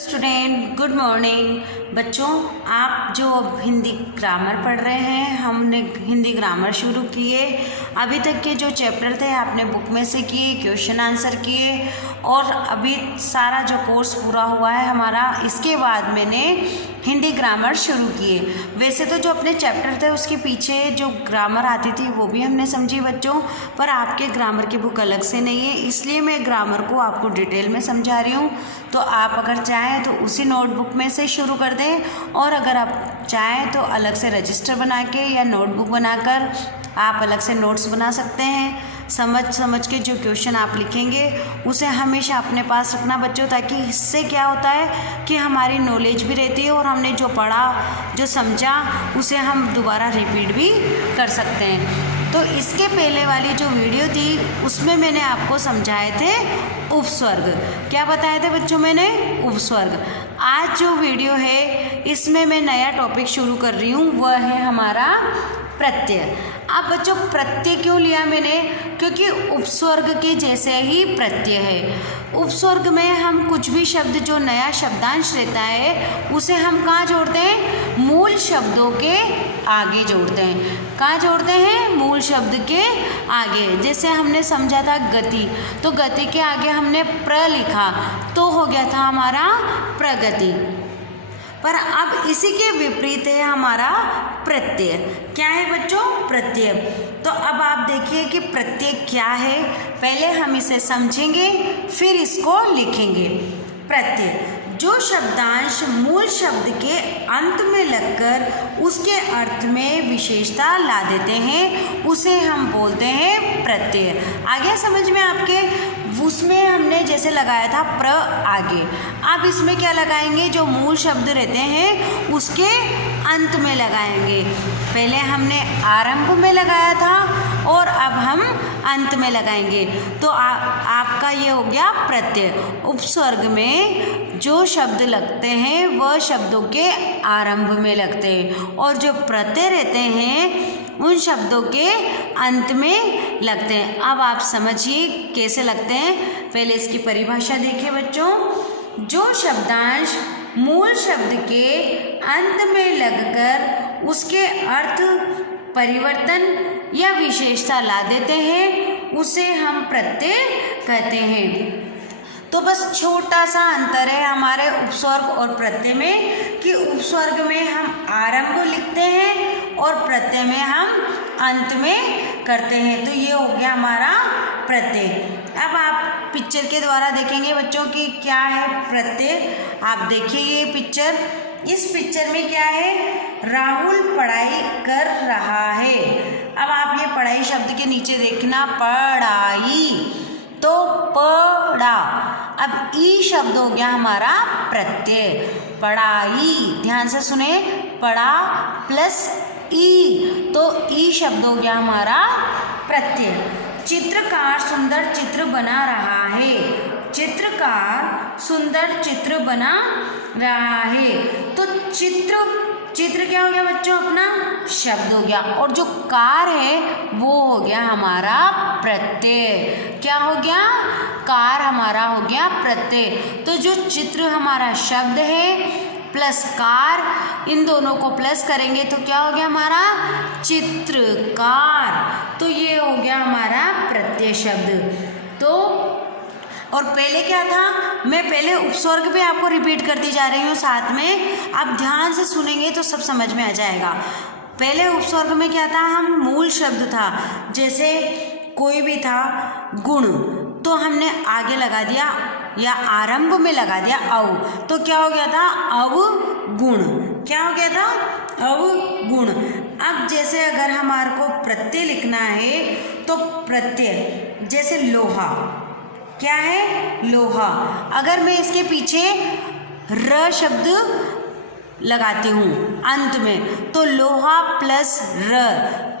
Student good morning. बच्चों, आप जो अब हिंदी ग्रामर पढ़ रहे हैं, हमने हिंदी ग्रामर शुरू किए। अभी तक के जो चैप्टर थे आपने बुक में से किए, क्वेश्चन आंसर किए और अभी सारा जो कोर्स पूरा हुआ है हमारा, इसके बाद मैंने हिंदी ग्रामर शुरू किए। वैसे तो जो अपने चैप्टर थे उसके पीछे जो ग्रामर आती थी वो भी हमने समझी बच्चों, पर आपके ग्रामर की बुक अलग से नहीं है, इसलिए मैं ग्रामर को आपको डिटेल में समझा रही हूँ। तो आप अगर चाहें तो उसी नोटबुक में से शुरू कर दें, और अगर आप चाहें तो अलग से रजिस्टर बना के या नोटबुक बनाकर आप अलग से नोट्स बना सकते हैं। समझ के जो क्वेश्चन आप लिखेंगे उसे हमेशा अपने पास रखना बच्चों, ताकि इससे क्या होता है कि हमारी नॉलेज भी रहती है और हमने जो पढ़ा जो समझा उसे हम दोबारा रिपीट भी कर सकते हैं। तो इसके पहले वाली जो वीडियो थी उसमें मैंने आपको समझाए थे उपस्वर्ग। क्या बताए थे बच्चों मैंने? उपस्वर्ग। आज जो वीडियो है इसमें मैं नया टॉपिक शुरू कर रही हूँ, वह है हमारा प्रत्यय। अब बच्चों प्रत्यय क्यों लिया मैंने? क्योंकि उपस्वर्ग के जैसे ही प्रत्यय है। उपस्वर्ग में हम कुछ भी शब्द जो नया शब्दांश रहता है उसे हम कहाँ जोड़ते हैं? मूल शब्दों के आगे जोड़ते हैं। कहाँ जोड़ते हैं? मूल शब्द के आगे। जैसे हमने समझा था गति, तो गति के आगे हमने प्र लिखा तो हो गया था हमारा प्रगति। पर अब इसी के विपरीत है हमारा प्रत्यय। क्या है बच्चों? प्रत्यय। तो अब आप देखिए कि प्रत्यय क्या है, पहले हम इसे समझेंगे फिर इसको लिखेंगे। प्रत्यय जो शब्दांश मूल शब्द के अंत में लगकर उसके अर्थ में विशेषता ला देते हैं उसे हम बोलते हैं प्रत्यय। आ गया समझ में आपके? उसमें हमने जैसे लगाया था प्र आगे, अब इसमें क्या लगाएंगे? जो मूल शब्द रहते हैं उसके अंत में लगाएंगे। पहले हमने आरंभ में लगाया था और अब हम अंत में लगाएंगे। तो आपका ये हो गया प्रत्यय। उपस्वर्ग में जो शब्द लगते हैं वह शब्दों के आरंभ में लगते हैं और जो प्रत्यय रहते हैं उन शब्दों के अंत में लगते हैं। अब आप समझिए कैसे लगते हैं। पहले इसकी परिभाषा देखिए बच्चों। जो शब्दांश मूल शब्द के अंत में लगकर उसके अर्थ परिवर्तन या विशेषता ला देते हैं उसे हम प्रत्यय कहते हैं। तो बस छोटा सा अंतर है हमारे उपस्वर्ग और प्रत्यय में कि उपस्वर्ग में हम आरंभ लिखते हैं और प्रत्यय में हम अंत में करते हैं। तो ये हो गया हमारा प्रत्यय। अब आप पिक्चर के द्वारा देखेंगे बच्चों कि क्या है प्रत्यय। आप देखिए ये पिक्चर, इस पिक्चर में क्या है? राहुल पढ़ाई कर रहा है। अब आप ये पढ़ाई शब्द के नीचे देखना, पढ़ाई, तो पढ़ा। अब ई शब्द हो गया हमारा प्रत्यय, पढ़ाई। ध्यान से सुने, पढ़ा प्लस ई, तो ई शब्द हो गया हमारा प्रत्यय। चित्रकार सुंदर चित्र बना रहा है। चित्रकार सुंदर चित्र बना रहा है। तो चित्र क्या हो गया बच्चों? अपना शब्द हो गया, और जो कार है वो हो गया हमारा प्रत्यय। क्या हो गया? कार हमारा हो गया प्रत्यय। तो जो चित्र हमारा शब्द है प्लस कार, इन दोनों को प्लस करेंगे तो क्या हो गया हमारा? चित्रकार। तो ये हो गया हमारा प्रत्यय शब्द। तो और पहले क्या था? मैं पहले उपस्वर्ग पे आपको रिपीट करती जा रही हूँ साथ में, आप ध्यान से सुनेंगे तो सब समझ में आ जाएगा। पहले उपस्वर्ग में क्या था? हम मूल शब्द था, जैसे कोई भी था गुण, तो हमने आगे लगा दिया या आरंभ में लगा दिया अव, तो क्या हो गया था? अवगुण। क्या हो गया था? अवगुण। अब जैसे अगर हमारे को प्रत्यय लिखना है तो प्रत्यय जैसे लोहा, क्या है? लोहा। अगर मैं इसके पीछे र शब्द लगाती हूँ अंत में तो लोहा प्लस र,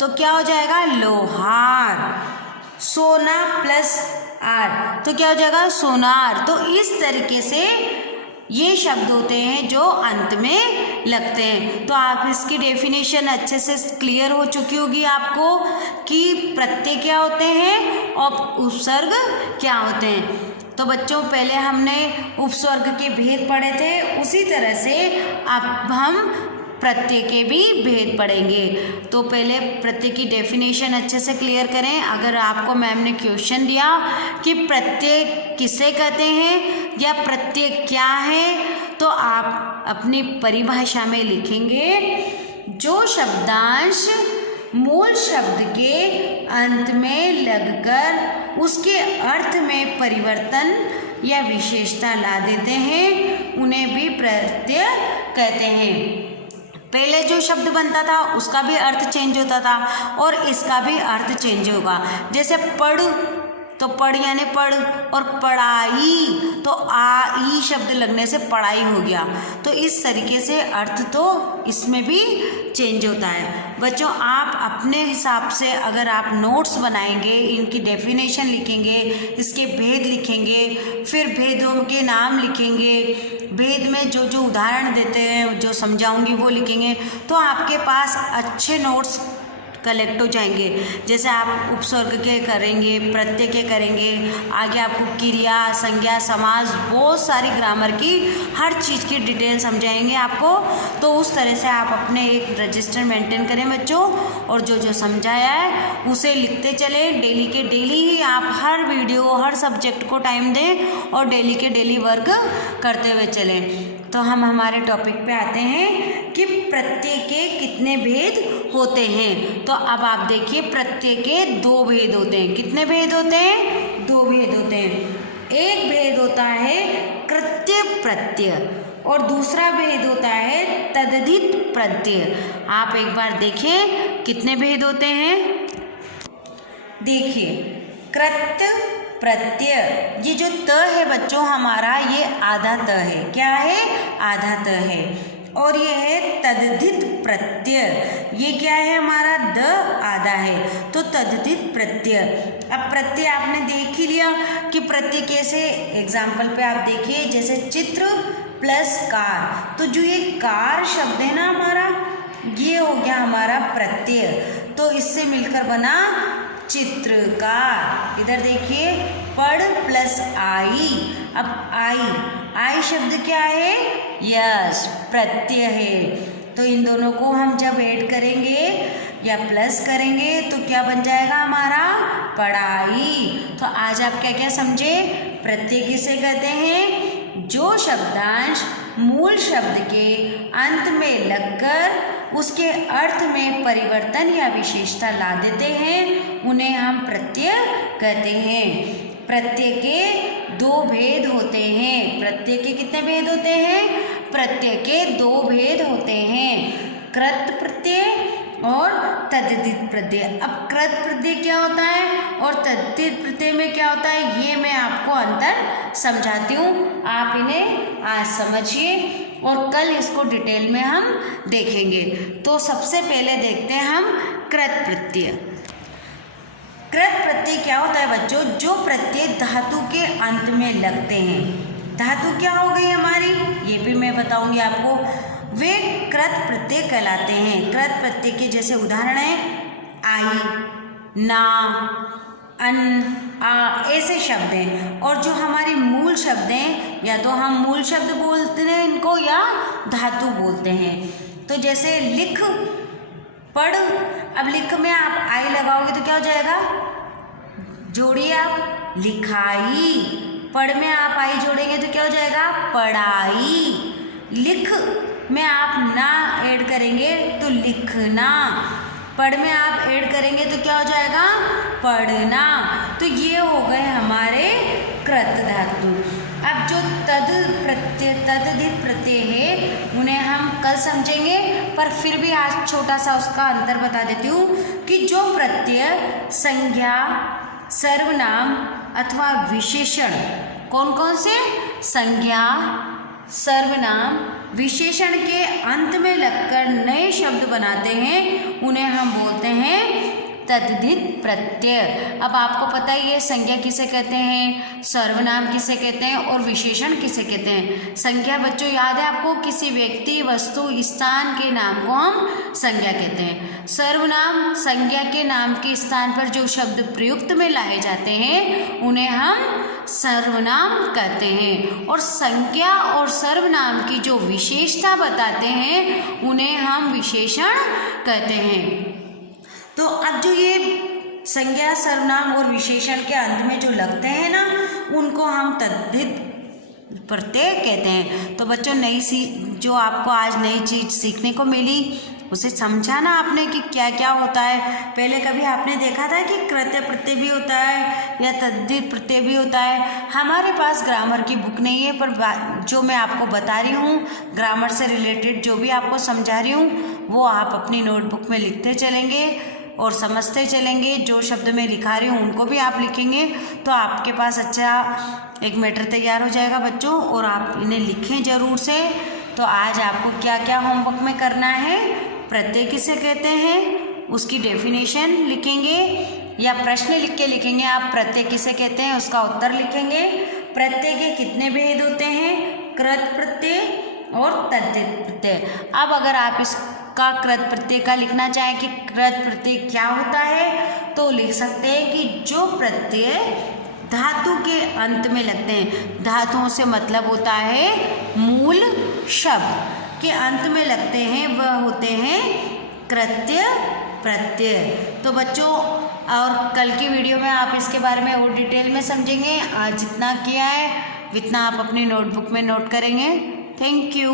तो क्या हो जाएगा? लोहार। सोना प्लस आर, तो क्या हो जाएगा? सोनार। तो इस तरीके से ये शब्द होते हैं जो अंत में लगते हैं। तो आप इसकी डेफिनेशन अच्छे से क्लियर हो चुकी होगी आपको कि प्रत्यय क्या होते हैं और उपसर्ग क्या होते हैं। तो बच्चों पहले हमने उपसर्ग के भेद पढ़े थे, उसी तरह से अब हम प्रत्यय के भी भेद पढ़ेंगे। तो पहले प्रत्यय की डेफिनेशन अच्छे से क्लियर करें। अगर आपको मैम ने क्वेश्चन दिया कि प्रत्यय किसे कहते हैं या प्रत्यय क्या है, तो आप अपनी परिभाषा में लिखेंगे जो शब्दांश मूल शब्द के अंत में लगकर उसके अर्थ में परिवर्तन या विशेषता ला देते हैं, उन्हें भी प्रत्यय कहते हैं। पहले जो शब्द बनता था उसका भी अर्थ चेंज होता था और इसका भी अर्थ चेंज होगा। जैसे पढ़, तो पढ़ यानी पढ़, और पढ़ाई तो आई शब्द लगने से पढ़ाई हो गया। तो इस तरीके से अर्थ तो इसमें भी चेंज होता है। बच्चों आप अपने हिसाब से अगर आप नोट्स बनाएंगे, इनकी डेफिनेशन लिखेंगे, इसके भेद लिखेंगे, फिर भेदों के नाम लिखेंगे, भेद में जो जो उदाहरण देते हैं, जो समझाऊंगी वो लिखेंगे, तो आपके पास अच्छे नोट्स कलेक्ट हो जाएंगे। जैसे आप उपसर्ग के करेंगे, प्रत्यय के करेंगे, आगे आपको क्रिया, संज्ञा, समास, बहुत सारी ग्रामर की हर चीज़ की डिटेल समझाएंगे आपको। तो उस तरह से आप अपने एक रजिस्टर मेंटेन करें बच्चों, और जो जो समझाया है उसे लिखते चलें। डेली के डेली ही आप हर वीडियो, हर सब्जेक्ट को टाइम दें और डेली के डेली वर्क करते हुए चलें। तो हम हमारे टॉपिक पे आते हैं कि प्रत्यय के कितने भेद होते हैं। तो अब आप देखिए प्रत्यय के दो भेद होते हैं। कितने भेद होते हैं? दो भेद होते हैं। एक भेद होता है कृत्य प्रत्यय और दूसरा भेद होता है तद्धित प्रत्यय। आप एक बार देखिए कितने भेद होते हैं। देखिए कृत्य प्रत्यय, ये जो त है बच्चों हमारा, ये आधा त है। क्या है? आधा त है। और ये है तद्धित प्रत्यय, ये क्या है हमारा? द आधा है। तो तद्धित प्रत्यय। अब प्रत्यय आपने देख ही लिया कि प्रत्यय कैसे, एग्जाम्पल पे आप देखिए, जैसे चित्र प्लस कार, तो जो ये कार शब्द है ना हमारा, ये हो गया हमारा प्रत्यय। तो इससे मिलकर बना चित्रकार। इधर देखिए पढ़ प्लस आई। अब आई शब्द क्या है? यस, प्रत्यय है। तो इन दोनों को हम जब ऐड करेंगे या प्लस करेंगे तो क्या बन जाएगा हमारा? पढ़ाई। तो आज आप क्या क्या समझे? प्रत्यय किसे कहते हैं? जो शब्दांश मूल शब्द के अंत में लगकर उसके अर्थ में परिवर्तन या विशेषता ला देते हैं, उन्हें हम प्रत्यय कहते हैं। प्रत्यय के दो भेद होते हैं। प्रत्यय के कितने भेद होते हैं? प्रत्यय के दो भेद होते हैं, कृत प्रत्यय और तद्धित प्रत्यय। अब कृत प्रत्यय क्या होता है और तद्धित प्रत्यय में क्या होता है, ये मैं आपको अंतर समझाती हूँ। आप इन्हें आज समझिए और कल इसको डिटेल में हम देखेंगे। तो सबसे पहले देखते हैं हम कृत प्रत्यय। कृत प्रत्यय क्या होता है बच्चों? जो प्रत्यय धातु के अंत में लगते हैं। धातु क्या हो गई हमारी, ये भी मैं बताऊंगी आपको। वे कृत प्रत्यय कहलाते हैं। कृत प्रत्यय के जैसे उदाहरण हैं आई, ना, अन, आ, ऐसे शब्द हैं। और जो हमारे मूल शब्द हैं, या तो हम मूल शब्द बोलते हैं इनको या धातु बोलते हैं। तो जैसे लिख, पढ़। अब लिख में आप आई लगाओगे तो क्या हो जाएगा? जोड़िए आप, लिखाई। पढ़ में आप आई जोड़ेंगे तो क्या हो जाएगा? पढ़ाई। लिख में आप ना ऐड करेंगे तो लिखना। पढ़ में आप ऐड करेंगे तो क्या हो जाएगा? पढ़ना। तो ये हो गए हमारे कृत धातु। अब जो तद्धित प्रत्यय है उन्हें हम कल समझेंगे, पर फिर भी आज छोटा सा उसका अंतर बता देती हूँ कि जो प्रत्यय संज्ञा, सर्वनाम अथवा विशेषण, कौन कौन से? संज्ञा, सर्वनाम, विशेषण के अंत में लगकर नए शब्द बनाते हैं, उन्हें हम बोलते हैं तद्धित प्रत्यय। अब आपको पता ही है संज्ञा किसे कहते हैं, सर्वनाम किसे कहते हैं और विशेषण किसे कहते हैं। संज्ञा बच्चों याद है आपको? किसी व्यक्ति, वस्तु, स्थान के नाम को हम संज्ञा कहते हैं। सर्वनाम संज्ञा के नाम के स्थान पर जो शब्द प्रयुक्त में लाए जाते हैं उन्हें हम सर्वनाम कहते हैं। और संज्ञा और सर्वनाम की जो विशेषता बताते हैं उन्हें हम विशेषण कहते हैं। तो अब जो ये संज्ञा, सर्वनाम और विशेषण के अंत में जो लगते हैं ना, उनको हम तद्धित प्रत्यय कहते हैं। तो बच्चों जो आपको आज नई चीज़ सीखने को मिली उसे समझा ना आपने कि क्या क्या होता है। पहले कभी आपने देखा था कि कृत्य प्रत्यय भी होता है या तद्धित प्रत्यय भी होता है। हमारे पास ग्रामर की बुक नहीं है, पर जो मैं आपको बता रही हूँ, ग्रामर से रिलेटेड जो भी आपको समझा रही हूँ वो आप अपनी नोटबुक में लिखते चलेंगे और समझते चलेंगे। जो शब्द मैं लिखा रही हूँ उनको भी आप लिखेंगे तो आपके पास अच्छा एक मैटर तैयार हो जाएगा बच्चों, और आप इन्हें लिखें ज़रूर से। तो आज आपको क्या क्या होमवर्क में करना है, प्रत्यय किसे कहते हैं उसकी डेफिनेशन लिखेंगे या प्रश्न लिख के लिखेंगे। आप प्रत्यय किसे कहते हैं उसका उत्तर लिखेंगे। प्रत्यय के कितने भेद होते हैं, कृत प्रत्यय और तद्धित प्रत्यय। अब अगर आप इसका कृत प्रत्यय का लिखना चाहें कि कृत प्रत्यय क्या होता है, तो लिख सकते हैं कि जो प्रत्यय धातु के अंत में लगते हैं। धातुओं से मतलब होता है मूल शब्द के अंत में लगते हैं, वह होते हैं कृत्य प्रत्यय। तो बच्चों, और कल की वीडियो में आप इसके बारे में और डिटेल में समझेंगे। आज जितना किया है उतना आप अपनी नोटबुक में नोट करेंगे। Thank you.